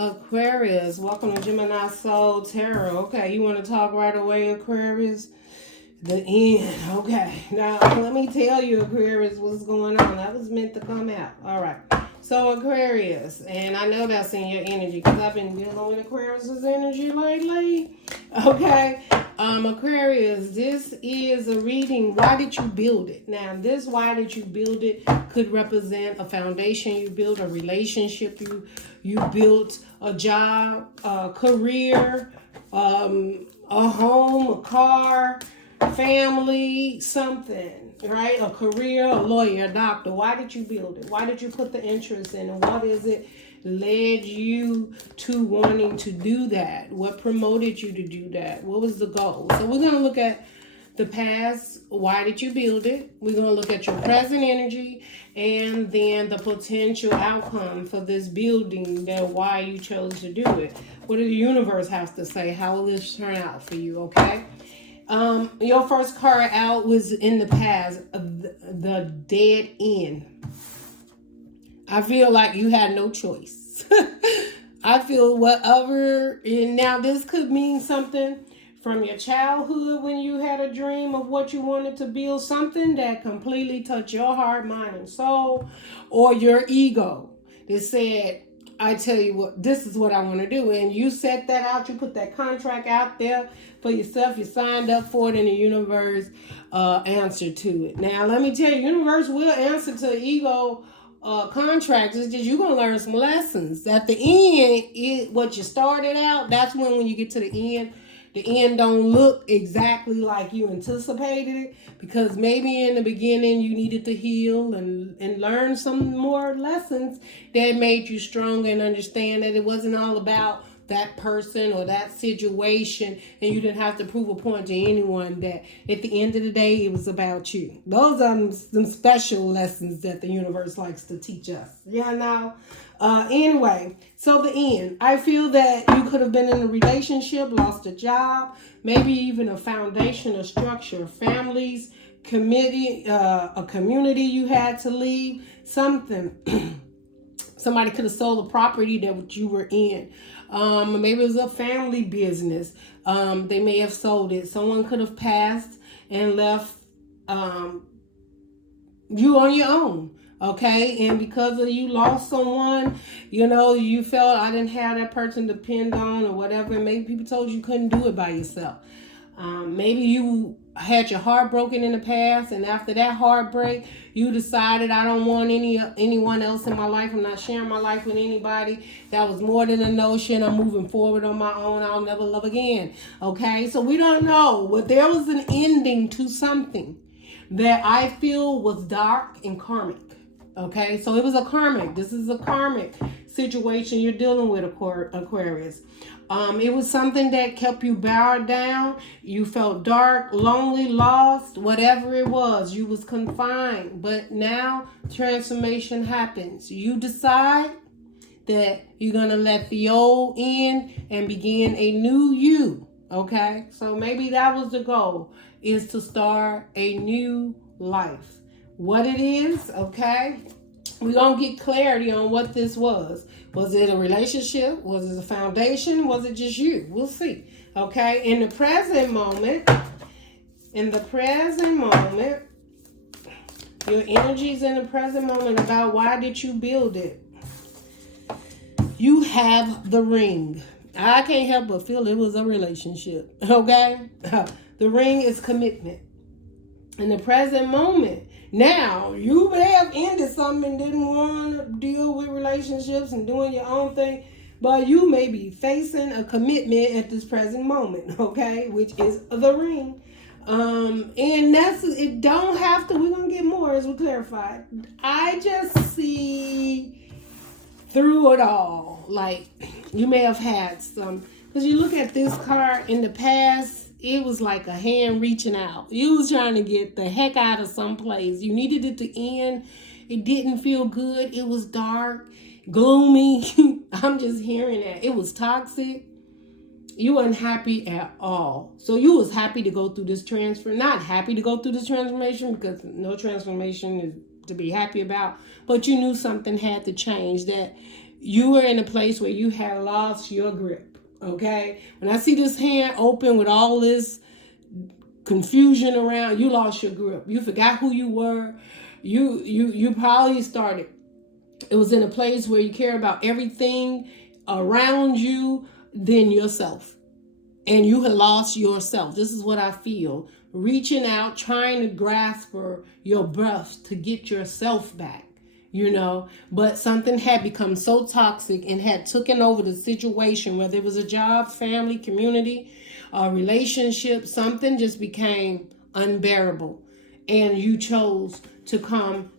Aquarius, welcome to Gemini Soul Tarot. Okay, you want to talk right away, Aquarius? The end. Okay, now let me tell you, Aquarius, what's going on. That was meant to come out. All right. So, Aquarius, and I know that's in your energy because I've been dealing with Aquarius's energy lately. Okay. Aquarius, this is a reading. Why did you build it? Now, this why did you build it could represent a foundation you built, a relationship you built, a job, a career, a home, a car, family, something, right? A career, a lawyer, a doctor. Why did you build it? Why did you put the interest in it? What is it led you to wanting to do that? What promoted you to do that? What was the goal? So we're going to look at the past. Why did you build it? We're going to look at your present energy and then the potential outcome for this building, that why you chose to do it. What does the universe have to say? How will this turn out for you? Okay. Your first card out was in the past, the dead end. I feel like you had no choice. I feel whatever, and now this could mean something from your childhood when you had a dream of what you wanted to build, something that completely touched your heart, mind, and soul, or your ego that said, I tell you what, this is what I want to do. And you set that out, you put that contract out there for yourself, you signed up for it, and the universe answered to it. Now, let me tell you, universe will answer to ego contracts. It's just you're going to learn some lessons. At the end, what you started out, that's when you get to the end don't look exactly like you anticipated it, because maybe in the beginning you needed to heal and learn some more lessons that made you stronger and understand that it wasn't all about that person or that situation, and you didn't have to prove a point to anyone, that at the end of the day it was about you. Those are some special lessons that the universe likes to teach us. Yeah, now anyway, so the end. I feel that you could have been in a relationship, lost a job, maybe even a foundation, a structure, families, committee, a community you had to leave, something. Somebody could have sold the property that you were in. Maybe it was a family business. They may have sold it. Someone could have passed and left you on your own. Okay, and because of you lost someone, you felt I didn't have that person to depend on or whatever. Maybe people told you couldn't do it by yourself. Maybe you had your heart broken in the past, and after that heartbreak, you decided, I don't want anyone else in my life. I'm not sharing my life with anybody. That was more than a notion. I'm moving forward on my own. I'll never love again. Okay, so we don't know, but there was an ending to something that I feel was dark and karmic. Okay, so it was a karmic. This is a karmic situation you're dealing with, Aquarius. It was something that kept you bowed down. You felt dark, lonely, lost, whatever it was. You was confined. But now transformation happens. You decide that you're going to let the old end and begin a new you. Okay, so maybe that was the goal, is to start a new life. What it is, okay? We're going to get clarity on what this was. Was it a relationship? Was it a foundation? Was it just you? We'll see. Okay? In the present moment, your energies in the present moment about why did you build it? You have the ring. I can't help but feel it was a relationship. Okay? The ring is commitment. In the present moment, now, you may have ended something and didn't want to deal with relationships and doing your own thing, but you may be facing a commitment at this present moment, okay, which is the ring. And that's, it don't have to, we're going to get more as we clarify. I just see through it all, like you may have had some, because you look at this card in the past, it was like a hand reaching out. You was trying to get the heck out of some place. You needed it to end. It didn't feel good. It was dark, gloomy. I'm just hearing that. It was toxic. You weren't happy at all. So you was happy to go through this not happy to go through this transformation, because no transformation is to be happy about. But you knew something had to change, that you were in a place where you had lost your grip, okay? When I see this hand open with all this confusion around, you lost your grip. You forgot who you were. You probably started. It was in a place where you care about everything around you than yourself. And you had lost yourself. This is what I feel. Reaching out, trying to grasp for your breath to get yourself back, you know. But something had become so toxic and had taken over the situation, whether it was a job, family, community, relationship, something just became unbearable. And you chose to come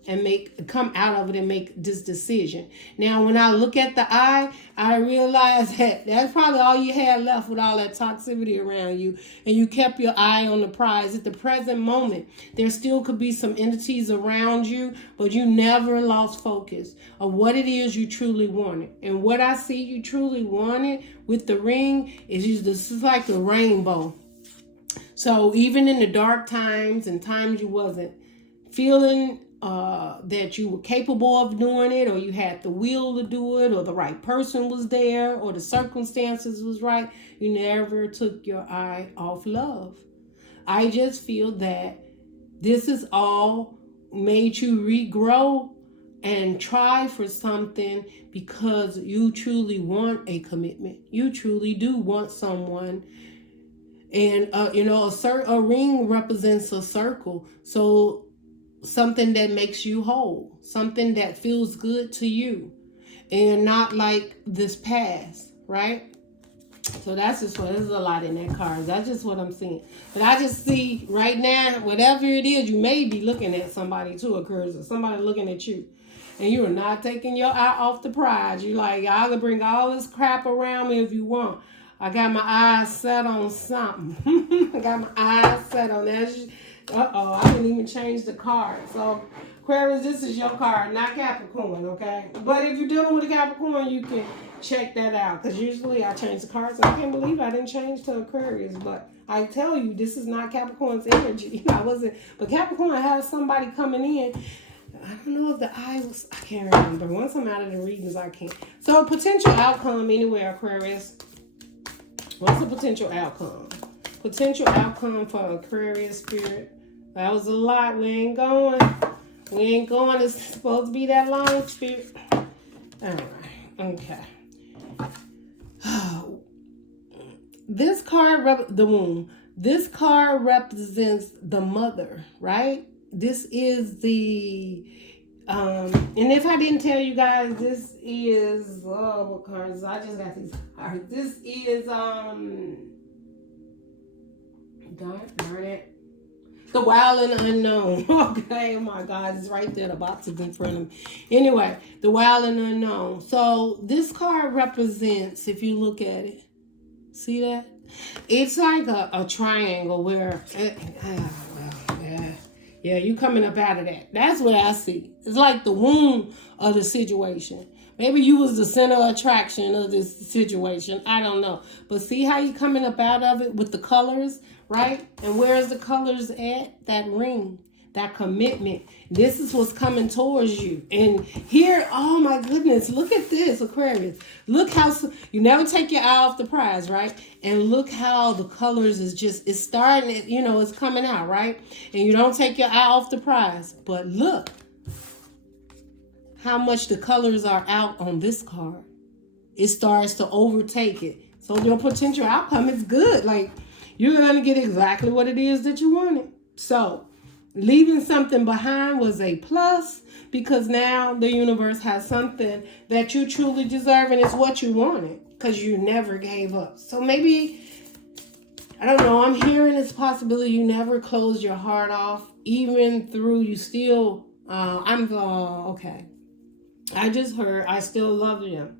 out of it and make this decision. Now, when I look at the eye, I realize that that's probably all you had left with all that toxicity around you, and you kept your eye on the prize. At the present moment, there still could be some entities around you, but you never lost focus of what it is you truly wanted. And what I see you truly wanted with the ring is this is like a rainbow. So even in the dark times and times you wasn't feeling that you were capable of doing it, or you had the will to do it, or the right person was there, or the circumstances was right, you never took your eye off love. I just feel that this is all made you regrow and try for something because you truly want a commitment. You truly do want someone. And, a ring represents a circle. So something that makes you whole, something that feels good to you, and not like this past, right? So that's just what, there's a lot in that card. That's just what I'm seeing. But I just see right now, whatever it is, you may be looking at somebody too, occurs, or somebody looking at you. And you are not taking your eye off the prize. You're like, y'all can bring all this crap around me if you want. I got my eyes set on something. I got my eyes set on that. Uh-oh, I didn't even change the card. So, Aquarius, this is your card, not Capricorn, okay? But if you're dealing with a Capricorn, you can check that out. Because usually I change the cards. And I can't believe I didn't change to Aquarius. But I tell you, this is not Capricorn's energy. But Capricorn has somebody coming in. I don't know if the eye was, I can't remember. Once I'm out of the readings, I can't. So, potential outcome anywhere, Aquarius. What's the potential outcome? Potential outcome for Aquarius spirit. That was a lot. We ain't going. It's supposed to be that long, spirit. All right. Okay. This card, the womb. This card represents the mother, right? This is the... and if I didn't tell you guys, this is, what cards? I just got these cards. This is, darn it. The Wild and Unknown. Okay, oh my God, it's right there. The box is in front of me. Anyway, the Wild and Unknown. So this card represents, if you look at it, see that? It's like a triangle where, yeah, you coming up out of that. That's what I see. It's like the womb of the situation. Maybe you was the center of attraction of this situation. I don't know. But see how you coming up out of it with the colors, right? And where's the colors at? That ring, that commitment. This is what's coming towards you. And here, oh my goodness, look at this, Aquarius. Look how, you never take your eye off the prize, right? And look how the colors is just, it's starting, it's coming out, right? And you don't take your eye off the prize. But look how much the colors are out on this card. It starts to overtake it. So your potential outcome is good. Like, you're going to get exactly what it is that you wanted. So, leaving something behind was a plus because now the universe has something that you truly deserve and it's what you wanted because you never gave up. So maybe, I don't know, I'm hearing this possibility you never closed your heart off even through you still, okay. I just heard I still love them.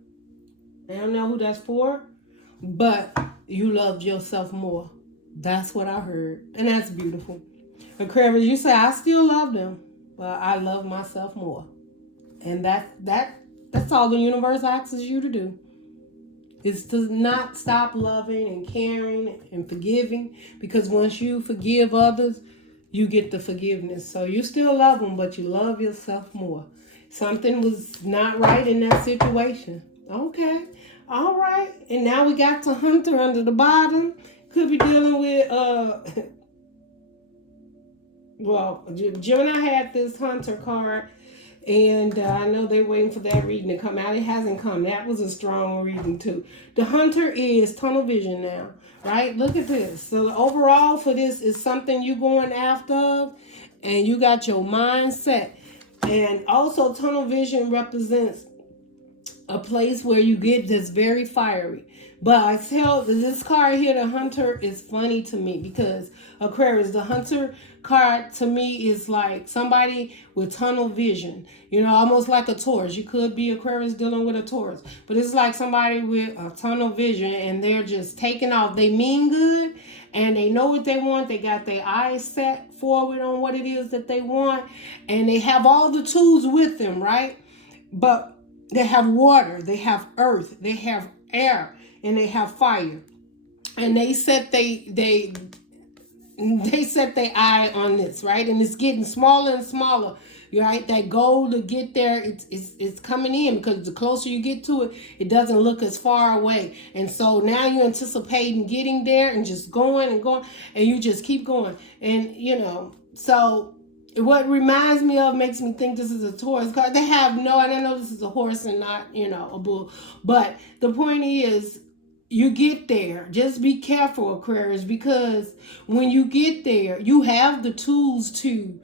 I don't know who that's for, but you loved yourself more. That's what I heard. And that's beautiful. Aquarius, you say, I still love them, but I love myself more. And that's all the universe asks you to do. Is to not stop loving and caring and forgiving. Because once you forgive others, you get the forgiveness. So you still love them, but you love yourself more. Something was not right in that situation. Okay. All right. And now we got the Hunter under the bottom. Could be dealing with, well, Gemini had this Hunter card. And I know they're waiting for that reading to come out. It hasn't come. That was a strong reading too. The Hunter is tunnel vision now, right? Look at this. So overall for this is something you're going after, and you got your mindset. And also tunnel vision represents a place where you get this very fiery. But I tell this card here, the Hunter, is funny to me because Aquarius, the Hunter card to me is like somebody with tunnel vision, you know, almost like a Taurus. You could be Aquarius dealing with a Taurus, but it's like somebody with a tunnel vision and they're just taking off. They mean good and they know what they want. They got their eyes set forward on what it is that they want, and they have all the tools with them, right? But they have water, they have earth, they have air, and they have fire. And they set they set their eye on this, right? And it's getting smaller and smaller, right? That goal to get there, it's coming in, because the closer you get to it, it doesn't look as far away. And so now you're anticipating getting there and just going and going, and you just keep going. And, you know, so what reminds me of, makes me think this is a Taurus card. They have no, and I know this is a horse and not, you know, a bull. But the point is, you get there. Just be careful, Aquarius, because when you get there, you have the tools to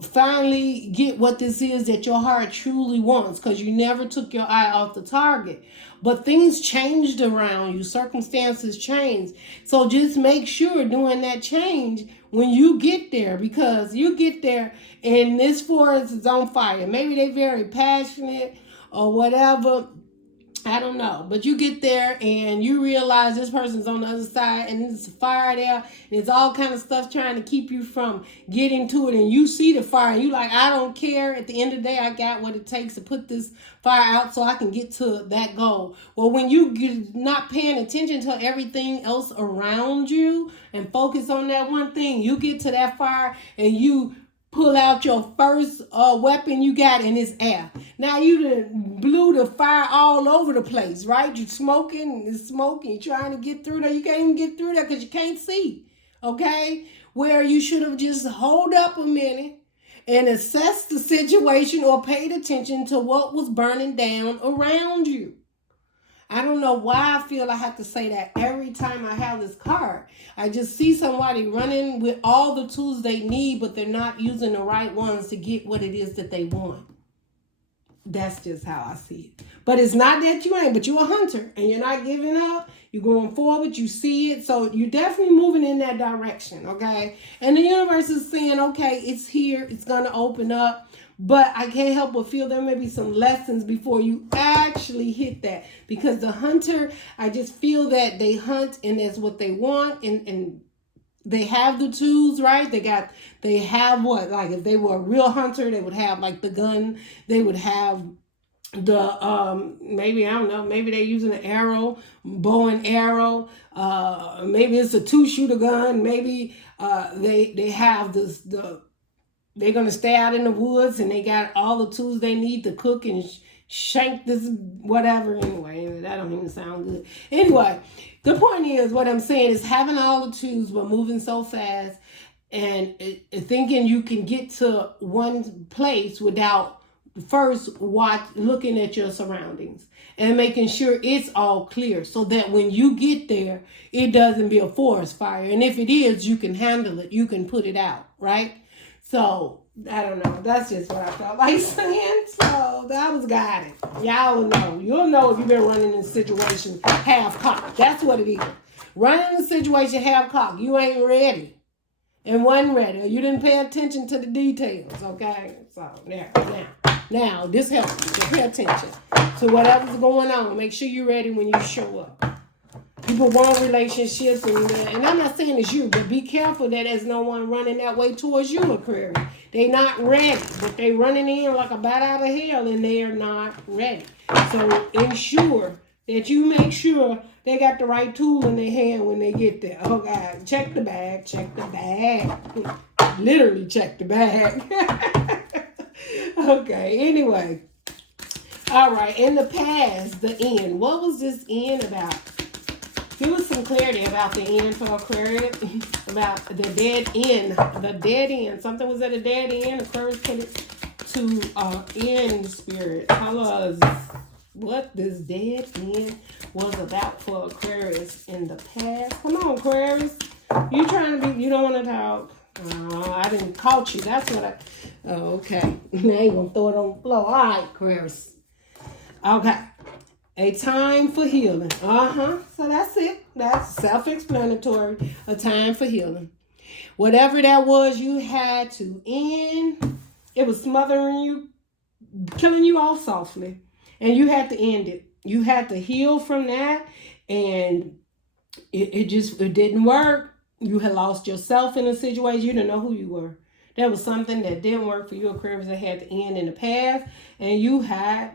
finally get what this is that your heart truly wants, because you never took your eye off the target. But things changed around you. Circumstances changed. So just make sure during that change, when you get there, because you get there and this forest is on fire. Maybe they're very passionate or whatever. I don't know, but you get there and you realize this person's on the other side and there's a fire there and it's all kind of stuff trying to keep you from getting to it, and you see the fire and you like, I don't care. At the end of the day, I got what it takes to put this fire out so I can get to that goal. Well, when you get not paying attention to everything else around you and focus on that one thing, you get to that fire and you pull out your first weapon you got, and it's air. Now you done blew the fire all over the place, right? You're smoking, it's smoking, you're trying to get through there. You can't even get through there because you can't see, okay? Where you should have just hold up a minute and assessed the situation or paid attention to what was burning down around you. I don't know why I feel I have to say that every time I have this card. I just see somebody running with all the tools they need, but they're not using the right ones to get what it is that they want. That's just how I see it. But it's not that you ain't, but you're a hunter and you're not giving up. You're going forward. You see it. So you're definitely moving in that direction, okay? And the universe is saying, okay, it's here. It's going to open up. But I can't help but feel there may be some lessons before you actually hit that. Because the hunter, I just feel that they hunt and that's what they want. And they have the tools, right? They have what? Like if they were a real hunter, they would have like the gun. They would have the, maybe, I don't know, maybe they're using an arrow, bow and arrow. Maybe it's a 2-shooter gun. Maybe they have this, they're going to stay out in the woods and they got all the tools they need to cook and shank this whatever. Anyway, that don't even sound good. Anyway, the point is, what I'm saying is having all the tools but moving so fast and thinking you can get to one place without first looking at your surroundings and making sure it's all clear so that when you get there, it doesn't be a forest fire. And if it is, you can handle it. You can put it out, right? So, I don't know. That's just what I felt like saying. So, that was guided. Y'all will know. You'll know if you've been running in a situation half-cocked. That's what it is. Running in a situation half-cocked. You ain't ready. And wasn't ready. You didn't pay attention to the details, okay? So, now, this helps you to pay attention to whatever's going on. Make sure you're ready when you show up. People want relationships, and I'm not saying it's you, but be careful that there's no one running that way towards you, Aquarius. They not ready, but they running in like a bat out of hell, and they're not ready. So ensure that you make sure they got the right tool in their hand when they get there. Oh, God, check the bag, check the bag. Literally check the bag. Okay, anyway. All right, in the past, the end. What was this end about? Give us some clarity about the end for Aquarius. About the dead end. The dead end. Something was at a dead end. Aquarius put it to end spirit. Tell us what this dead end was about for Aquarius in the past. Come on, Aquarius. You trying to be, you don't want to talk. I didn't caught you. That's what I, oh, okay. I ain't going to throw it on the floor. All right, Aquarius. Okay. A time for healing. So that's it. That's self-explanatory. A time for healing. Whatever that was you had to end, it was smothering you, killing you off softly. And you had to end it. You had to heal from that. And it didn't work. You had lost yourself in a situation. You didn't know who you were. There was something that didn't work for you, Aquarius, that had to end in the past. And you had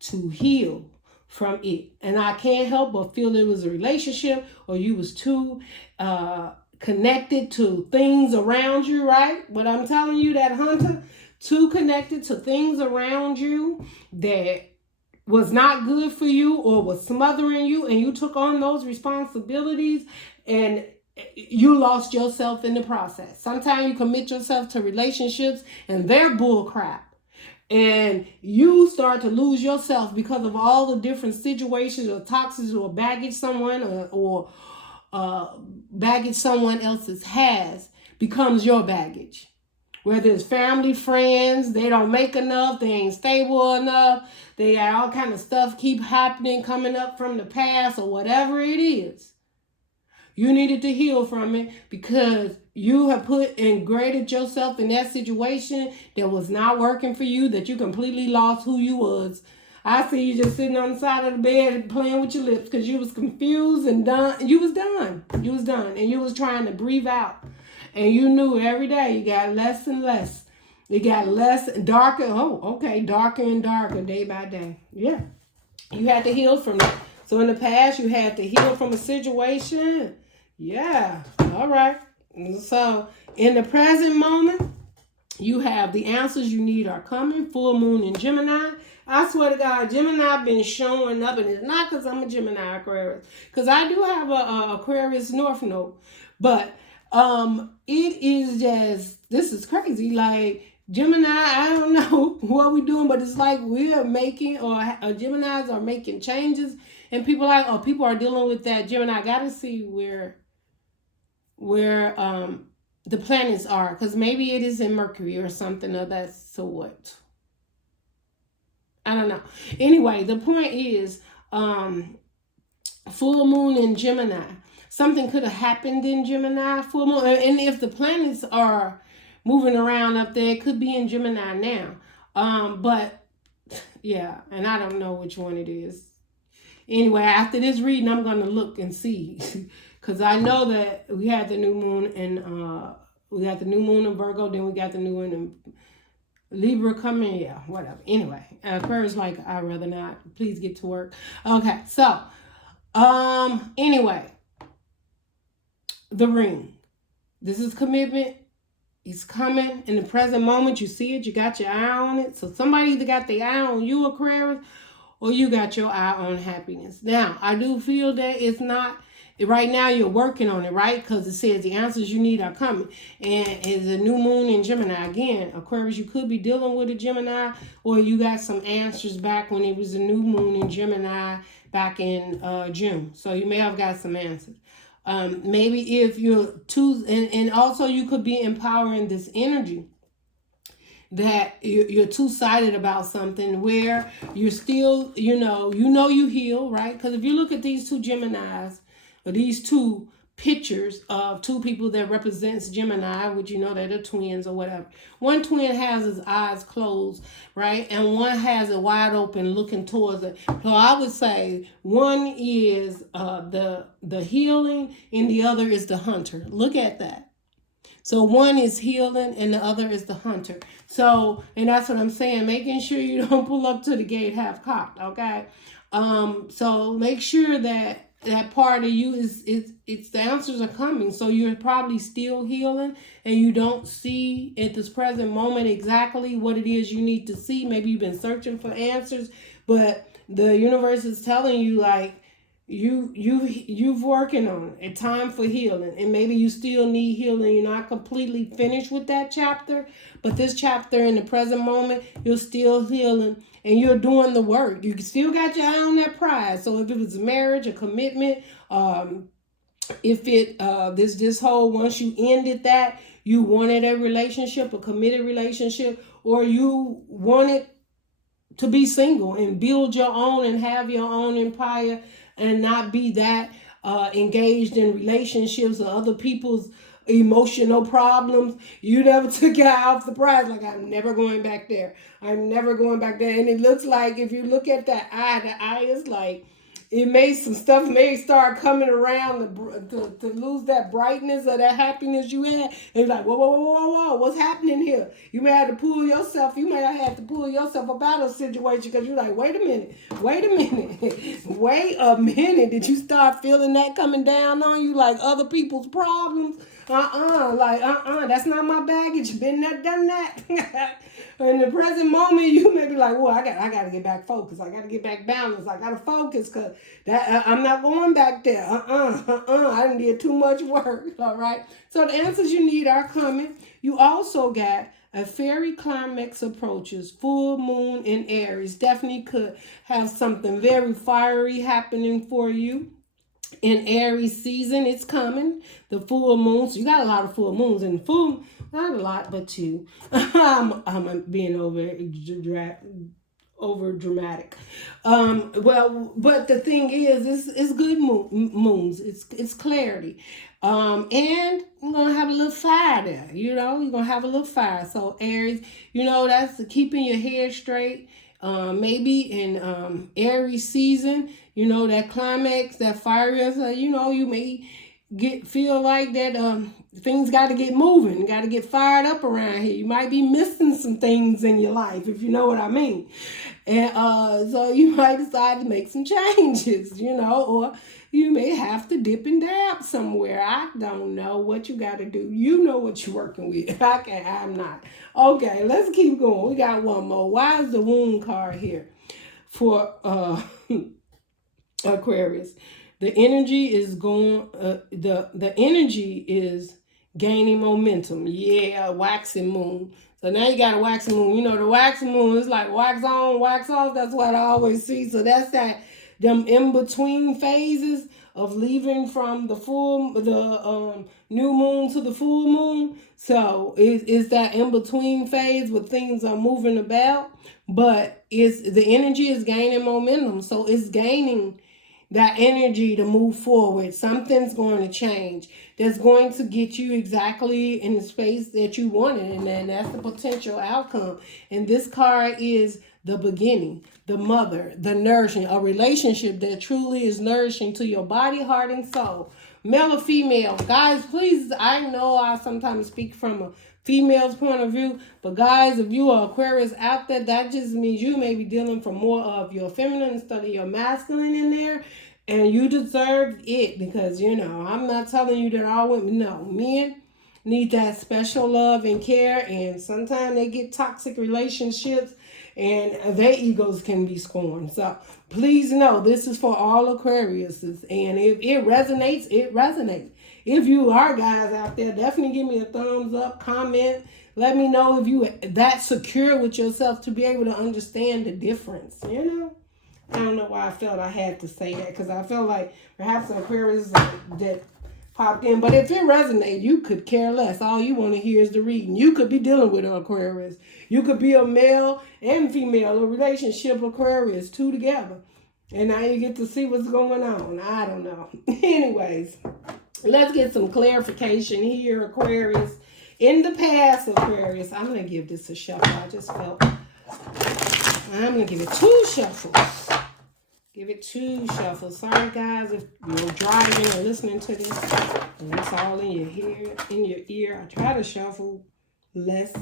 to heal from it. And I can't help but feel it was a relationship, or you was too connected to things around you, right? But I'm telling you, that hunter, too connected to things around you that was not good for you or was smothering you, and you took on those responsibilities and you lost yourself in the process. Sometimes you commit yourself to relationships and they're bull crap. And you start to lose yourself because of all the different situations or toxins or baggage someone or baggage someone else's has becomes your baggage. Whether it's family, friends, they don't make enough, they ain't stable enough, they got all kind of stuff keep happening, coming up from the past or whatever it is. You needed to heal from it because you have put and graded yourself in that situation that was not working for you, that you completely lost who you was. I see you just sitting on the side of the bed and playing with your lips because you was confused and done. You was done. You was done. And you was trying to breathe out. And you knew every day you got less and less. You got less and darker. Oh, okay. Darker and darker day by day. Yeah. You had to heal from it. So in the past, you had to heal from a situation. Yeah. All right. So in the present moment, you have the answers you need are coming. Full moon in Gemini. I swear to God, Gemini been showing up, and it's not because I'm a Gemini Aquarius, because I do have a Aquarius North Node, but it is just, this is crazy. Like Gemini, I don't know what we're doing, but it's like we're making, or Geminis are making changes, and people are like, oh, people are dealing with that. Gemini, I gotta see where the planets are, because maybe it is in Mercury or something of that sort. I don't know. Anyway, the point is, full moon in Gemini. Something could have happened in Gemini, full moon. And if the planets are moving around up there, it could be in Gemini now. But yeah, and I don't know which one it is. Anyway, after this reading, I'm going to look and see. Because I know that we had the new moon in Virgo, then we got the new one in Libra coming. Yeah, whatever. Anyway, Aquarius like, I'd rather not. Please get to work. Okay, so anyway, the ring. This is commitment. It's coming in the present moment. You see it. You got your eye on it. So somebody either got their eye on you, Aquarius, or you got your eye on happiness. Now, I do feel that it's not, right now you're working on it, right? Because it says the answers you need are coming. And it's a new moon in Gemini. Again, Aquarius, you could be dealing with a Gemini, or you got some answers back when it was a new moon in Gemini back in June. So you may have got some answers. Maybe if you're too, and also you could be empowering this energy that you're two-sided about something where you're still, you heal, right? Because if you look at these two Geminis, or these two pictures of two people that represents Gemini, which you know they're the twins or whatever. One twin has his eyes closed, right? And one has it wide open looking towards it. So I would say one is the healing and the other is the hunter. Look at that. So one is healing and the other is the hunter. So, and that's what I'm saying, making sure you don't pull up to the gate half cocked, okay? So make sure that part of you it's the answers are coming. So you're probably still healing and you don't see at this present moment exactly what it is you need to see. Maybe you've been searching for answers, But the universe is telling you, like, you've working on it. A time for healing, and maybe you still need healing. You're not completely finished with that chapter, but this chapter in the present moment, you're still healing and you're doing the work. You still got your eye on that prize. So if it was a marriage, a commitment, if it this whole, once you ended that, you wanted a relationship, a committed relationship, or you wanted to be single and build your own and have your own empire and not be that engaged in relationships or other people's emotional problems. You never took your eye off the prize. Like, I'm never going back there. I'm never going back there. And it looks like, if you look at that eye, the eye is like, it may, some stuff may start coming around to lose that brightness or that happiness you had. And you're like, whoa, whoa, whoa, whoa, whoa, what's happening here? You may have to pull yourself up out of a situation, because you're like, wait a minute. Wait a minute. Did you start feeling that coming down on you, like other people's problems? That's not my baggage. Been there, done that. In the present moment, you may be like, well, I got to get back focused. I got to get back balanced. I got to focus, because I'm not going back there. I didn't do too much work. All right. So the answers you need are coming. You also got a fairy climax approaches, full moon in Aries. Definitely could have something very fiery happening for you. In Aries season, it's coming. The full moon. So you got a lot of full moons, and full, not a lot, but two. I'm being over dramatic. Well, but the thing is, it's good moons. It's clarity. And you're gonna have a little fire there. You're gonna have a little fire. So Aries, that's keeping your head straight. Maybe in Aries season, that climax, that fire is, you may feel like that things got to get moving, got to get fired up around here. You might be missing some things in your life, if you know what I mean. And so you might decide to make some changes, or you may have to dip and dab somewhere. I don't know what you got to do. You know what you're working with. I'm not. Okay, let's keep going. We got one more. Why is the Wound card here for Aquarius? The energy is going. The energy is gaining momentum. Yeah, waxing moon. So now you got a waxing moon. The waxing moon is like wax on, wax off. That's what I always see. So that's them in between phases of leaving from the new moon to the full moon. So it's that in between phase where things are moving about, but the energy is gaining momentum. So it's gaining that energy to move forward. Something's going to change. That's going to get you exactly in the space that you wanted. And then that's the potential outcome. And this card is the beginning, the mother, the nourishing, a relationship that truly is nourishing to your body, heart, and soul. Male or female. Guys, please, I know I sometimes speak from a female's point of view, but guys, if you are Aquarius out there, that just means you may be dealing from more of your feminine instead of your masculine in there, and you deserve it, because I'm not telling you that all women, no, men need that special love and care, and sometimes they get toxic relationships and their egos can be scorned. So please know this is for all Aquariuses, and if it resonates, it resonates. If you are guys out there, definitely give me a thumbs up, comment. Let me know if you that secure with yourself to be able to understand the difference, I don't know why I felt I had to say that, because I felt like perhaps Aquarius that popped in. But if it resonates, you could care less. All you want to hear is the reading. You could be dealing with an Aquarius. You could be a male and female, a relationship Aquarius, two together. And now you get to see what's going on. I don't know. Anyways, let's get some clarification here, Aquarius. In the past, Aquarius, I'm going to give this a shuffle. I just felt I'm going to give it 2 shuffles. Give it 2 shuffles. Sorry, guys, if you're driving or listening to this and it's all in your ear. I try to shuffle less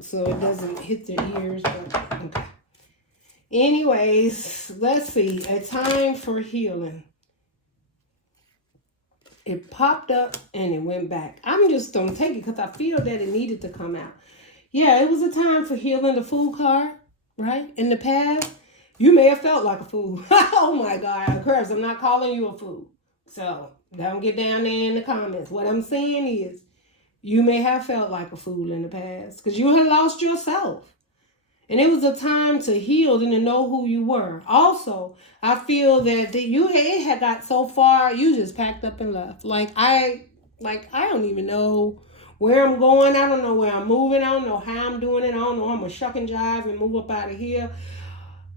so it doesn't hit their ears. But okay. Anyways, let's see. A time for healing. It popped up and it went back. I'm just going to take it because I feel that it needed to come out. Yeah, it was a time for healing. The Fool card right? In the past, you may have felt like a fool. Oh my God, Aquarius, I'm not calling you a fool. So don't get down there in the comments. What I'm saying is, you may have felt like a fool in the past because you had lost yourself. And it was a time to heal and to know who you were. Also, I feel that it had got so far, you just packed up and left. I don't even know where I'm going. I don't know where I'm moving. I don't know how I'm doing it. I don't know. I'm going to shuck and jive and move up out of here.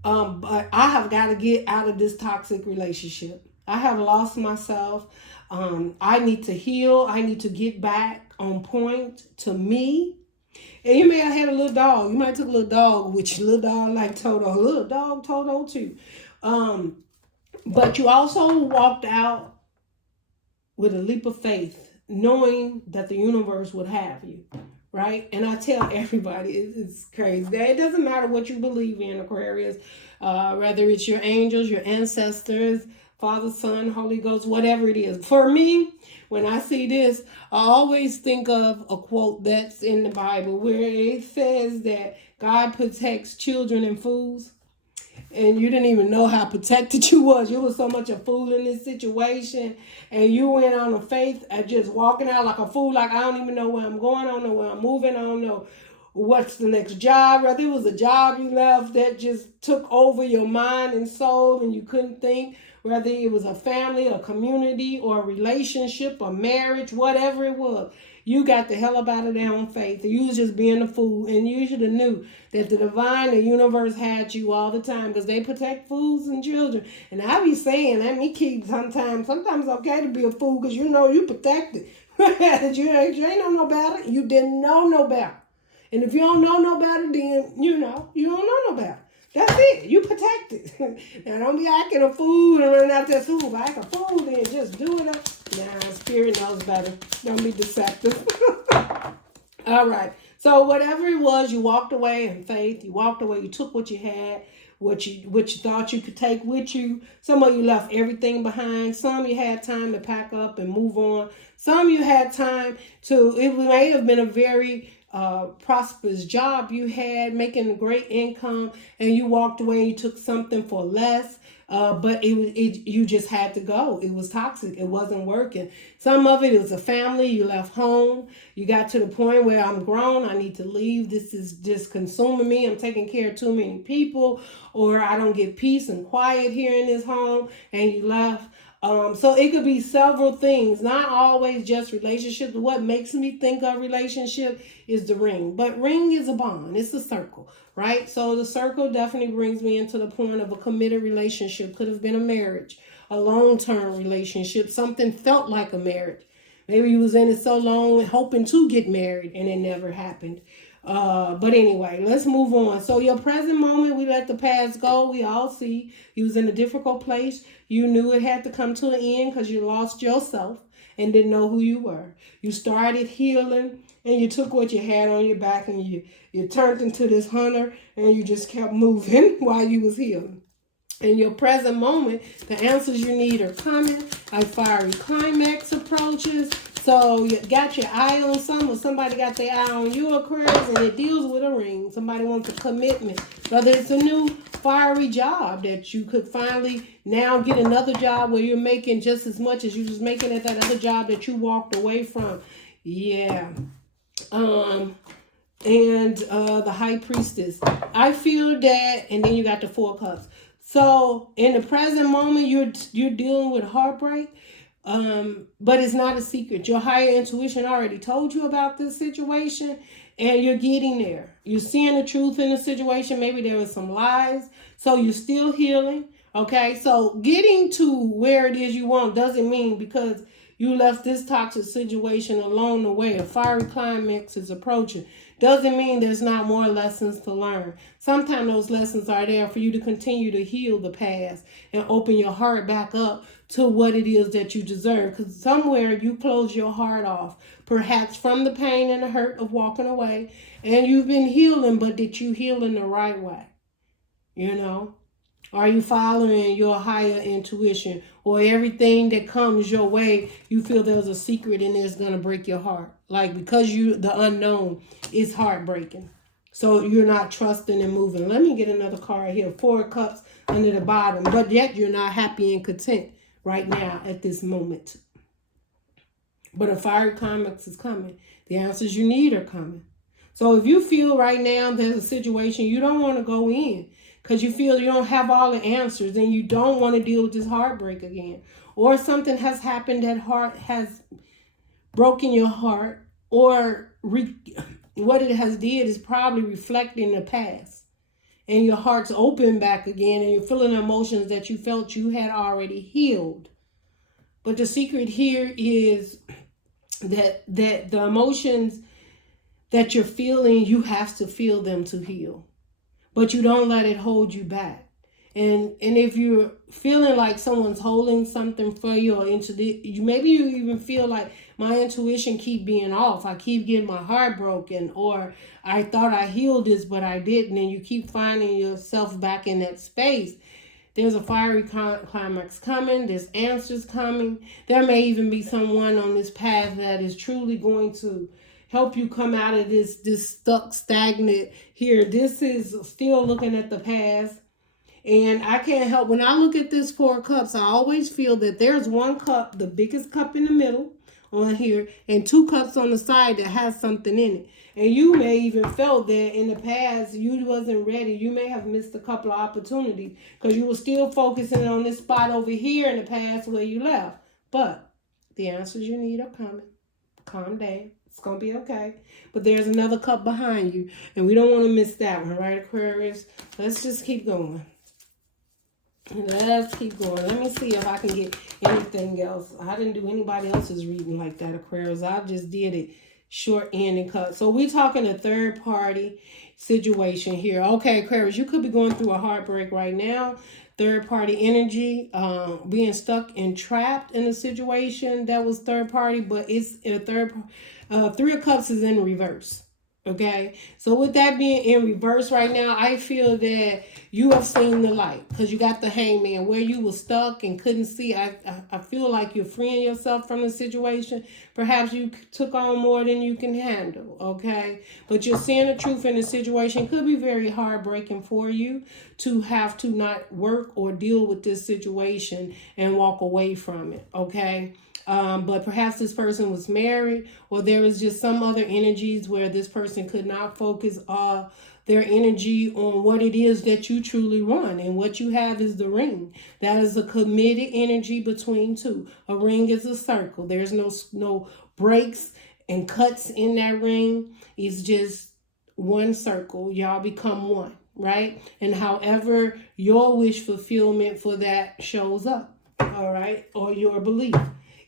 But I have got to get out of this toxic relationship. I have lost myself. I need to heal. I need to get back on point to me. And you may have had a little dog. You might have took a little dog with you. Little dog like Toto. A little dog Toto too. But you also walked out with a leap of faith, knowing that the universe would have you. Right? And I tell everybody, it's crazy. It doesn't matter what you believe in, Aquarius. Whether it's your angels, your ancestors, Father, Son, Holy Ghost, whatever it is. For me, when I see this, I always think of a quote that's in the Bible where it says that God protects children and fools. And you didn't even know how protected you was. You was so much a fool in this situation. And you went on a faith at just walking out like a fool. Like, I don't even know where I'm going. I don't know where I'm moving. I don't know what's the next job. Whether it was a job you left that just took over your mind and soul and you couldn't think. Whether it was a family, a community, or a relationship, a marriage, whatever it was. You got the hell up out of there on faith. You was just being a fool. And you should have knew that the divine, the universe had you all the time because they protect fools and children. And I be saying, let me keep sometimes it's okay to be a fool because you know you protected. you ain't know no better. You didn't know no better. And if you don't know no better, then, you don't know no better. That's it. You protected. Now, don't be acting a fool and running out there fool. If I act a fool, then just do it up. Nah, spirit knows better. Don't be deceptive. All right. So whatever it was, you walked away in faith. You walked away. You took what you had, what you thought you could take with you. Some of you left everything behind. Some you had time to pack up and move on. Some you had time to, it may have been a very prosperous job you had, making a great income, and you walked away and you took something for less. But you just had to go. It was toxic. It wasn't working. Some of it was a family. You left home. You got to the point where I'm grown. I need to leave. This is just consuming me. I'm taking care of too many people, or I don't get peace and quiet here in this home, and you left. So it could be several things, not always just relationships. What makes me think of relationship is the ring. But ring is a bond. It's a circle, right? So the circle definitely brings me into the point of a committed relationship. Could have been a marriage, a long-term relationship. Something felt like a marriage. Maybe you was in it so long hoping to get married and it never happened. But anyway, let's move on. So your present moment, we let the past go. We all see you was in a difficult place. You knew it had to come to an end because you lost yourself and didn't know who you were. You started healing and you took what you had on your back and you turned into this hunter and you just kept moving while you was healing. In your present moment, the answers you need are coming. A fiery climax approaches. So you got your eye on somebody got their eye on you, Aquarius, and it deals with a ring. Somebody wants a commitment. Whether it's a new fiery job that you could finally now get another job where you're making just as much as you was making at that other job that you walked away from. Yeah. And the High Priestess. I feel that, and then you got the Four Cups. So in the present moment, you're dealing with heartbreak. But it's not a secret. Your higher intuition already told you about this situation and you're getting there. You're seeing the truth in the situation. Maybe there were some lies. So you're still healing. Okay. So getting to where it is you want doesn't mean because you left this toxic situation along the way, a fiery climax is approaching. Doesn't mean there's not more lessons to learn. Sometimes those lessons are there for you to continue to heal the past and open your heart back up to what it is that you deserve. Because somewhere you close your heart off, perhaps from the pain and the hurt of walking away. And you've been healing, but did you heal in the right way? You know? Are you following your higher intuition? Or everything that comes your way, you feel there's a secret in it's going to break your heart. Like because the unknown is heartbreaking. So you're not trusting and moving. Let me get another card here. 4 of Cups under the bottom. But yet you're not happy and content right now at this moment. But a fiery climax is coming. The answers you need are coming. So if you feel right now there's a situation you don't want to go in because you feel you don't have all the answers and you don't want to deal with this heartbreak again, or something has happened that has broken your heart, or what it has did is probably reflecting the past, and your heart's open back again and you're feeling emotions that you felt you had already healed. But the secret here is that the emotions that you're feeling, you have to feel them to heal. But you don't let it hold you back. And if you're feeling like someone's holding something for you, or maybe you even feel like my intuition keep being off. I keep getting my heart broken, or I thought I healed this, but I didn't. And you keep finding yourself back in that space. There's a fiery climax coming. There's answers coming. There may even be someone on this path that is truly going to help you come out of this stuck, stagnant here. This is still looking at the past. And I can't help, when I look at this 4 of Cups, I always feel that there's 1 cup, the biggest cup in the middle on here, and 2 cups on the side that has something in it. And you may even felt that in the past you wasn't ready. You may have missed a couple of opportunities because you were still focusing on this spot over here in the past where you left. But the answers you need are coming. Calm down. It's going to be okay. But there's another cup behind you, and we don't want to miss that one, right, Aquarius? Let's just keep going. Let's keep going. Let me see if I can get anything else. I didn't do anybody else's reading like that, Aquarius. I just did it short end and cut. So we're talking a third party situation here. Okay, Aquarius, you could be going through a heartbreak right now. Third party energy, being stuck and trapped in a situation that was third party, but it's a Three of Cups is in reverse. Okay, so with that being in reverse right now, I feel that you have seen the light because you got the Hangman where you were stuck and couldn't see. I feel like you're freeing yourself from the situation. Perhaps you took on more than you can handle, okay? But you're seeing the truth in the situation. Could be very heartbreaking for you to have to not work or deal with this situation and walk away from it, okay? But perhaps this person was married, or there was just some other energies where this person could not focus their energy on what it is that you truly want. And what you have is the ring. That is a committed energy between two. A ring is a circle. There's no breaks and cuts in that ring. It's just one circle. Y'all become one, right? And however your wish fulfillment for that shows up, all right, or your belief.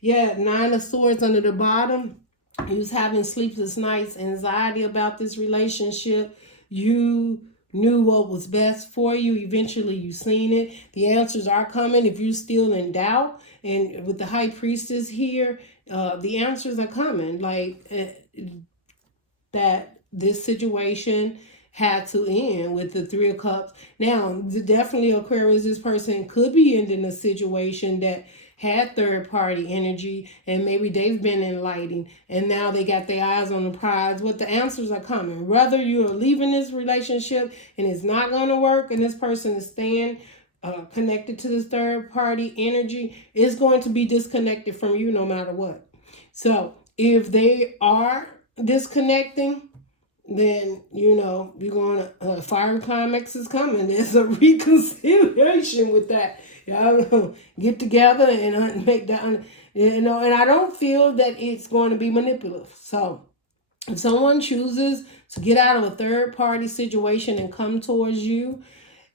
Yeah, 9 of Swords under the bottom. You was having sleepless nights, anxiety about this relationship. You knew what was best for you. Eventually, you seen it. The answers are coming. If you're still in doubt, and with the High Priestess here, the answers are coming. Like that this situation had to end with the 3 of Cups. Now, definitely, Aquarius, this person could be ending a situation that had third-party energy, and maybe they've been enlightened, and now they got their eyes on the prize. What the answers are coming. Whether you're leaving this relationship and it's not going to work, and this person is staying connected to this third-party energy, it's going to be disconnected from you no matter what. So if they are disconnecting, then, you know, you're going to, fire climax is coming. There's a reconciliation with that. Y'all get together and make that, you know, and I don't feel that it's going to be manipulative. So if someone chooses to get out of a third party situation and come towards you,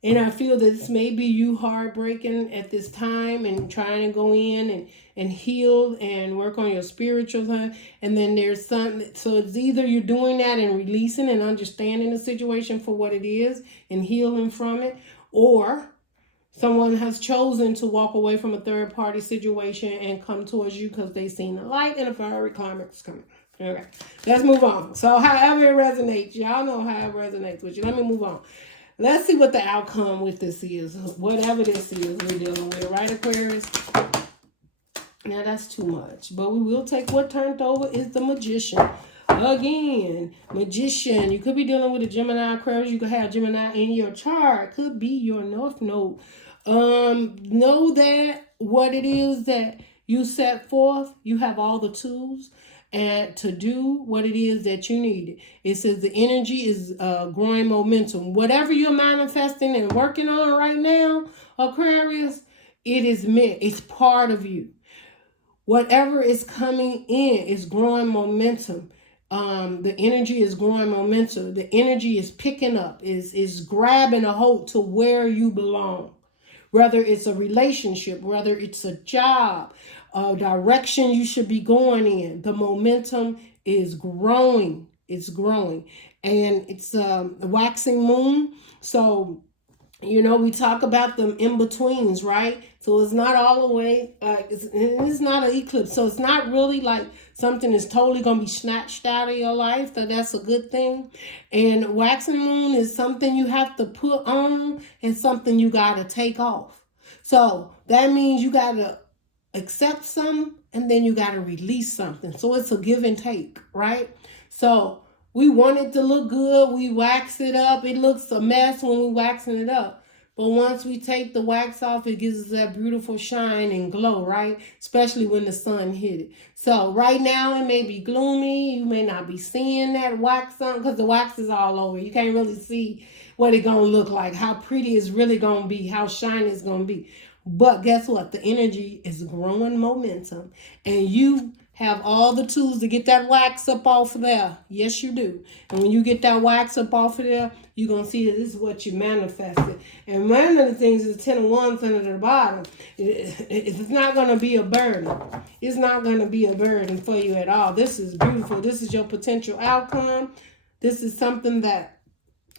and I feel that this may be you heartbreaking at this time and trying to go in and heal and work on your spiritual side. And then there's something, so it's either you're doing that and releasing and understanding the situation for what it is and healing from it, or someone has chosen to walk away from a third party situation and come towards you because they've seen the light and a fiery climax coming. Okay, let's move on. So however it resonates, y'all know how it resonates with you. Let me move on. Let's see what the outcome with this is. Whatever this is we're dealing with, right, Aquarius? Now, that's too much. But we will take what turned over is the Magician. Again, Magician. You could be dealing with a Gemini, Aquarius. You could have Gemini in your chart. Could be your North Node. Know that what it is that you set forth, you have all the tools and to do what it is that you need. It says the energy is growing momentum. Whatever you're manifesting and working on right now, Aquarius, it is meant. It's part of you. Whatever is coming in is growing momentum. The energy is growing momentum. The energy is picking up, is grabbing a hold to where you belong. Whether it's a relationship, whether it's a job, a direction you should be going in, the momentum is growing. It's growing. And it's a waxing moon. So, you know, we talk about them in-betweens, right? So it's not all the way, it's not an eclipse. So it's not really like something is totally going to be snatched out of your life. So that's a good thing. And waxing moon is something you have to put on and something you got to take off. So that means you got to accept some and then you got to release something. So it's a give and take, right? So we want it to look good. We wax it up. It looks a mess when we're waxing it up. But once we take the wax off, it gives us that beautiful shine and glow, right? Especially when the sun hit it. So right now it may be gloomy. You may not be seeing that wax on because the wax is all over. You can't really see what it's going to look like, how pretty it's really going to be, how shiny it's going to be. But guess what? The energy is growing momentum. And you have all the tools to get that wax up off of there. Yes, you do. And when you get that wax up off of there, you're going to see that this is what you manifested. And one of the things is 10 of Wands under the bottom. It's not going to be a burden. It's not going to be a burden for you at all. This is beautiful. This is your potential outcome. This is something that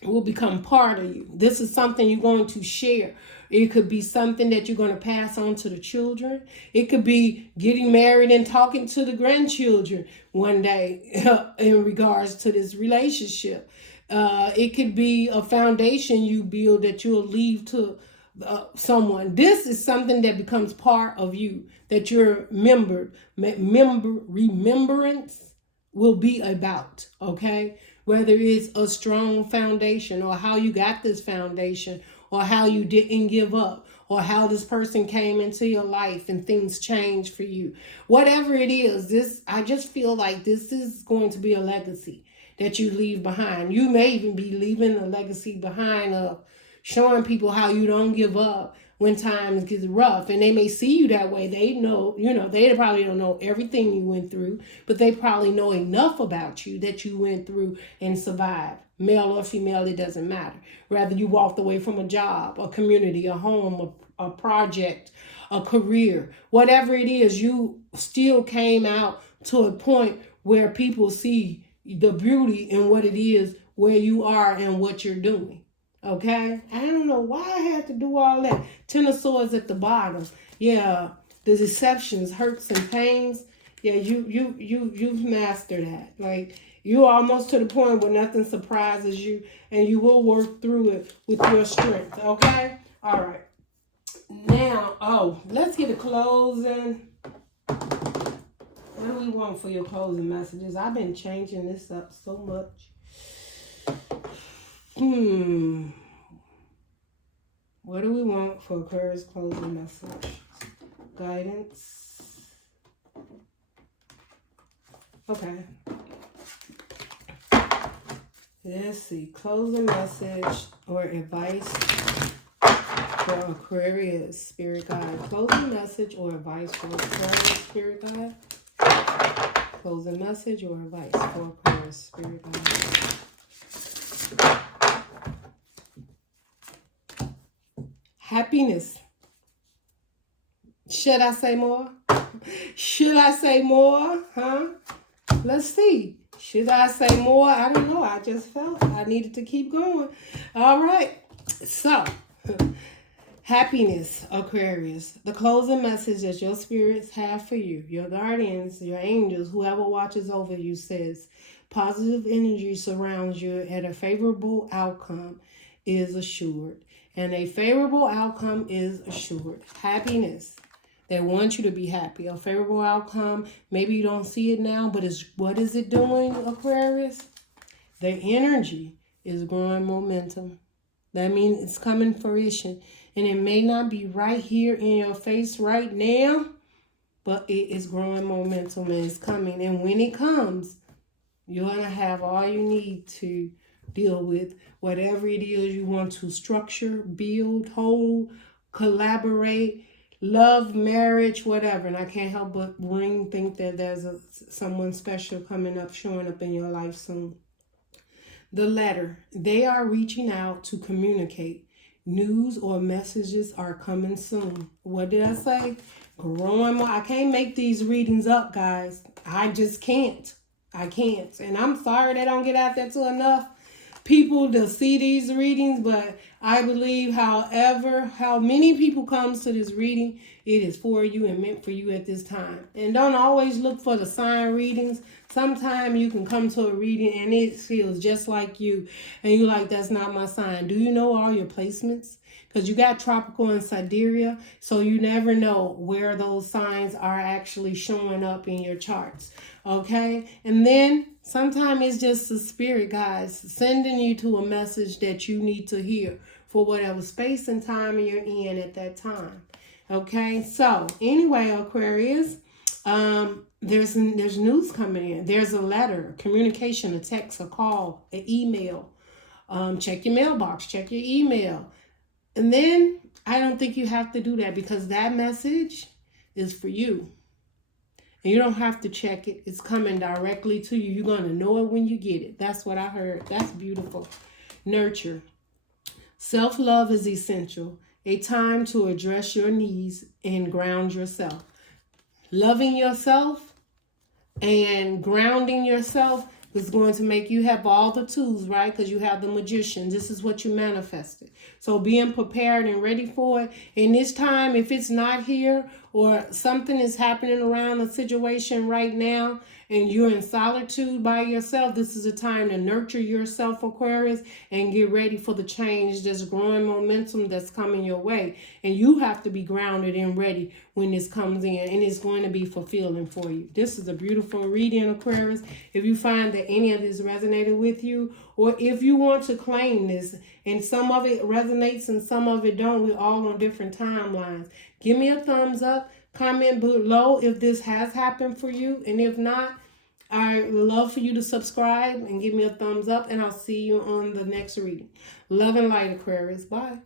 will become part of you. This is something you're going to share. It could be something that you're going to pass on to the children. It could be getting married and talking to the grandchildren one day in regards to this relationship. It could be a foundation you build that you'll leave to someone. This is something that becomes part of you, that your remembrance will be about, okay? Whether it's a strong foundation or how you got this foundation or how you didn't give up or how this person came into your life and things changed for you. Whatever it is, I just feel like this is going to be a legacy that you leave behind. You may even be leaving a legacy behind of showing people how you don't give up when times get rough. And they may see you that way. They know, they probably don't know everything you went through, but they probably know enough about you that you went through and survived. Male or female, it doesn't matter. Rather you walked away from a job, a community, a home, a project, a career, whatever it is, you still came out to a point where people see the beauty in what it is, where you are and what you're doing. Okay? I don't know why I had to do all that. 10 of Swords at the bottom. Yeah, the deceptions, hurts and pains. Yeah, you've mastered that. Like, you're almost to the point where nothing surprises you, and you will work through it with your strength. Okay? All right. Now, let's get a closing. What do we want for your closing messages? I've been changing this up so much. What do we want for Aquarius closing message? Guidance. Okay. Let's see. Closing message or advice for Aquarius Spirit Guide. Closing message or advice for Aquarius Spirit Guide. Closing message or advice for Aquarius Spirit Guide. Happiness. Should I say more? Should I say more? Huh? Let's see. Should I say more? I don't know. I just felt I needed to keep going. All right. So, happiness, Aquarius. The closing message that your spirits have for you, your guardians, your angels, whoever watches over you, says positive energy surrounds you and a favorable outcome is assured. And a favorable outcome is assured. Happiness. They want you to be happy. A favorable outcome. Maybe you don't see it now, but what is it doing, Aquarius? The energy is growing momentum. That means it's coming fruition. And it may not be right here in your face right now, but it is growing momentum and it's coming. And when it comes, you're going to have all you need to deal with whatever it is you want to structure, build, hold, collaborate, love, marriage, whatever. And I can't help but think that there's someone special coming up, showing up in your life soon. The letter. They are reaching out to communicate. News or messages are coming soon. What did I say? Growing more. I can't make these readings up, guys. I just can't. I can't. And I'm sorry they don't get out there to enough people to see these readings, but I believe how many people comes to this reading, it is for you and meant for you at this time. And don't always look for the sign readings. Sometimes you can come to a reading and it feels just like you, and you're like, that's not my sign. Do you know all your placements? Because you got tropical and sidereal, so you never know where those signs are actually showing up in your charts. Okay? And then sometimes it's just the spirit, guys, sending you to a message that you need to hear for whatever space and time you're in at that time. Okay? So, anyway, Aquarius, there's news coming in. There's a letter, communication, a text, a call, an email. Check your mailbox, check your email. And then I don't think you have to do that because that message is for you. And you don't have to check it. It's coming directly to you. You're going to know it when you get it. That's what I heard. That's beautiful. Nurture. Self-love is essential. A time to address your needs and ground yourself. Loving yourself and grounding yourself is going to make you have all the tools, right? Because you have the Magician. This is what you manifested. So being prepared and ready for it. And this time, if it's not here or something is happening around the situation right now and you're in solitude by yourself, this is a time to nurture yourself, Aquarius, and get ready for the change, this growing momentum that's coming your way. And you have to be grounded and ready when this comes in, and it's going to be fulfilling for you. This is a beautiful reading, Aquarius. If you find that any of this resonated with you, or if you want to claim this, and some of it resonates and some of it don't, we're all on different timelines. Give me a thumbs up, comment below if this has happened for you, and if not, I would love for you to subscribe and give me a thumbs up, and I'll see you on the next reading. Love and light, Aquarius. Bye.